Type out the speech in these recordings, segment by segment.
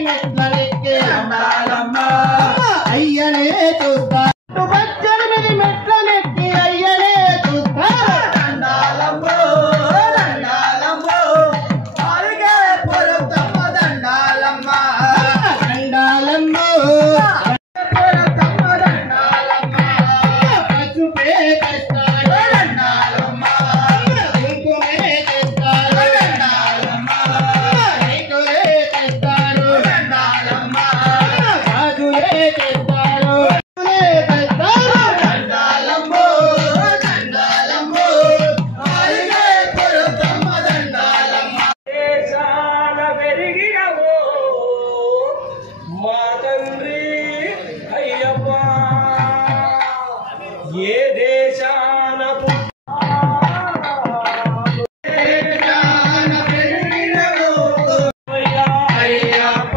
మెట్లెక్కి అయ్యనే చూస్తా పద్దెనిమిది మెట్లెక్కి అయ్యనే చూస్తా దండాలమ్మో దండాలమ్మో అడిగే పొరుతమ్మ దండాలమ్మ దండాలమ్మో పొరుతమ్మ దండాలమ్మ పసుపే కష్టాలు దండాలమ్మ కుంకుమే తెస్తారు దండాలమ్మ రైతులే తెస్తారు దండాలమ్మ రాజులే తెస్తారు దండాలమ్మో దండాలమ్మో అడిగే పొరుతమ్మ దండాలమ్మ దేశాన పెరిగినవో మా తండ్రి అయ్యప్ప ఏ దేశాన దేశాన పెరిగినవో అయ్యప్ప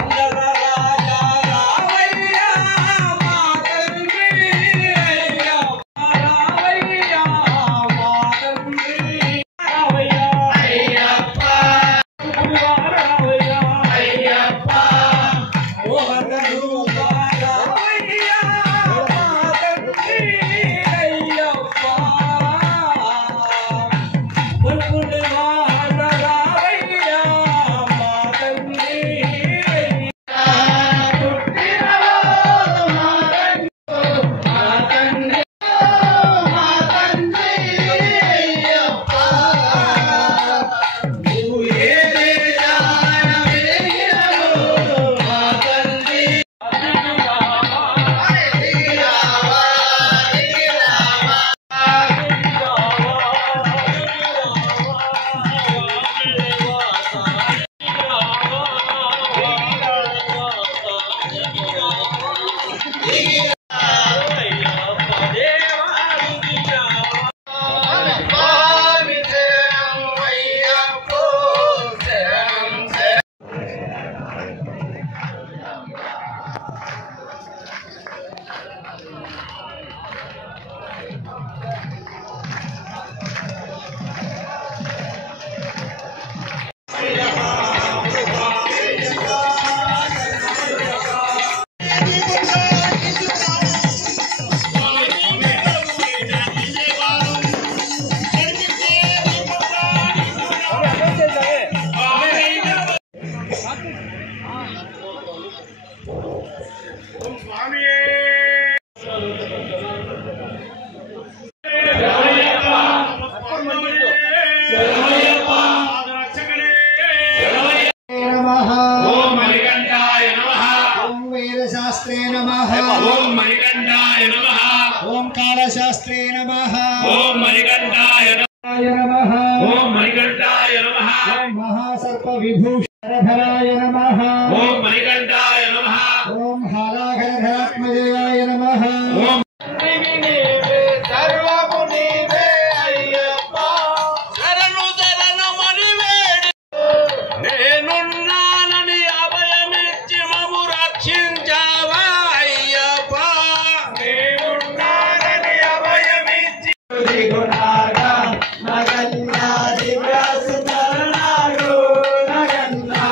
అందరరాజా రావయ్య మా తండ్రి అయ్యప్ప రావయ్య మా తండ్రి రావయ్య అయ్యప్ప రావయ్య అయ్యప్ప మోహన రూప రావయ్య మా తండ్రి అయ్యప్ప బల్బుల్ వాన రావయ్య మా తండ్రి పుట్టినవో మా తండ్రి మా తండ్రి అయ్యప్ప నువ్వు ఏ దేశాన పెరిగినవో మా తండ్రి నమః ఓం మణికంఠాయ నమః ఓం వేదశాస్త్రే నమః ఓం మణికంఠాయ నమః ఓంకారశాస్త్రే నమః ఓం మణికంఠాయ నమః ఓం మణికంఠాయ నమః ఓం మహాసర్ప విభూషణధరాయ నమః ఓం మణికంఠాయ నమః ఓం హాలాఘరధరాత్మజయాయ నమః ఓం సర్వము నీవే అయ్యప్ప శరణు శరణమని వేడి నేనున్నానని అభయమిచ్చి మము రక్షించావా అయ్యప్ప నేనున్నానని అభయమిచ్చి దిగునాగా నగన్నా దివ్యాసు తరణాలు నగన్నా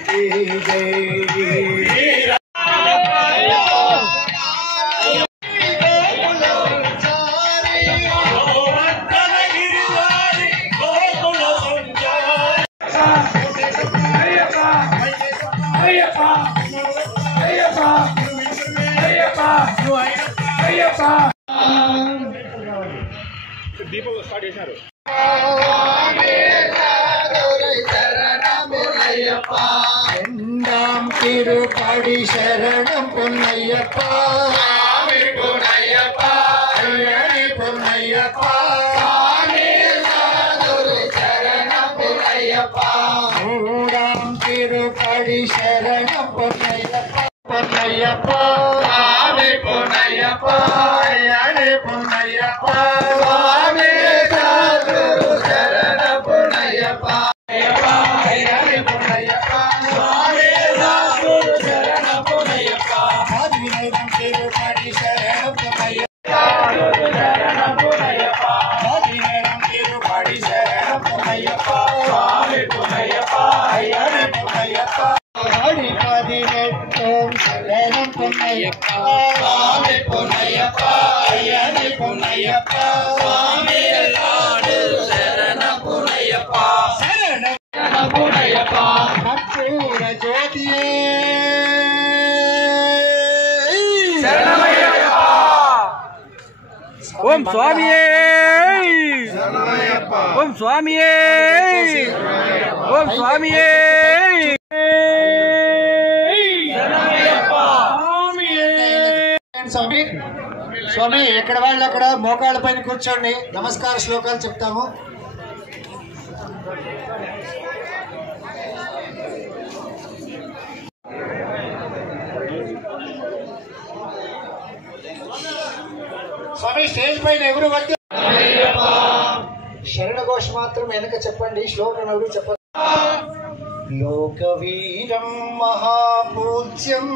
की जय। దీపం స్టార్ట్ చేశారు. రెండాం తిరుపడి శరణం పొన్నయ్యప్ప అయ్యని పొన్నయ్యప్ప మూడాం తిరుపడి శరణం పొన్నయ్యప్ప పొన్నయ్యప్ప పొన్నయ్యప్ప అయ్యని పొన్నయ్యప్ప ఓం స్వామియే ఓం స్వామియే ఓం స్వామియే స్వామి స్వామి ఎక్కడ వాళ్ళు అక్కడ మోకాళ్ళ పైన కూర్చోండి, నమస్కార శ్లోకాలు చెప్తాము. స్వామి స్టేజ్ పైన ఎవరు వద్ద శరణ ఘోష మాత్రం వెనక చెప్పండి, శ్లోకం ఎవరు చెప్పండి. లోకవీరం మహాపూజ్యం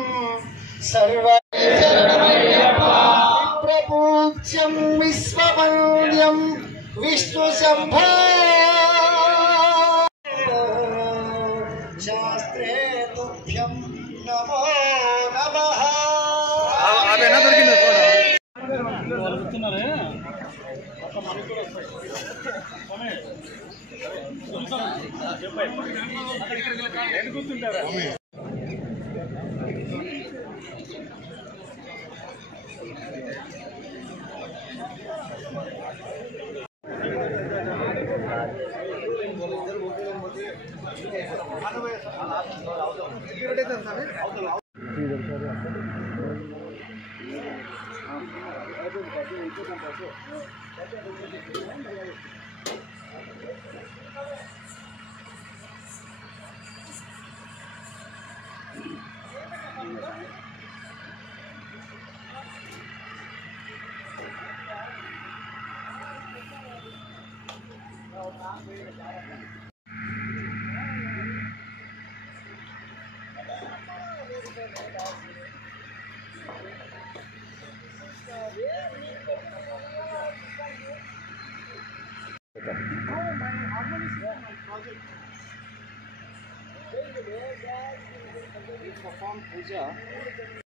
సర్వ ప్రపూజ్యం విశ్వవంద్యం విష్ణు శంభో శాస్త్రే తుభ్యం నమో నమః. perform puja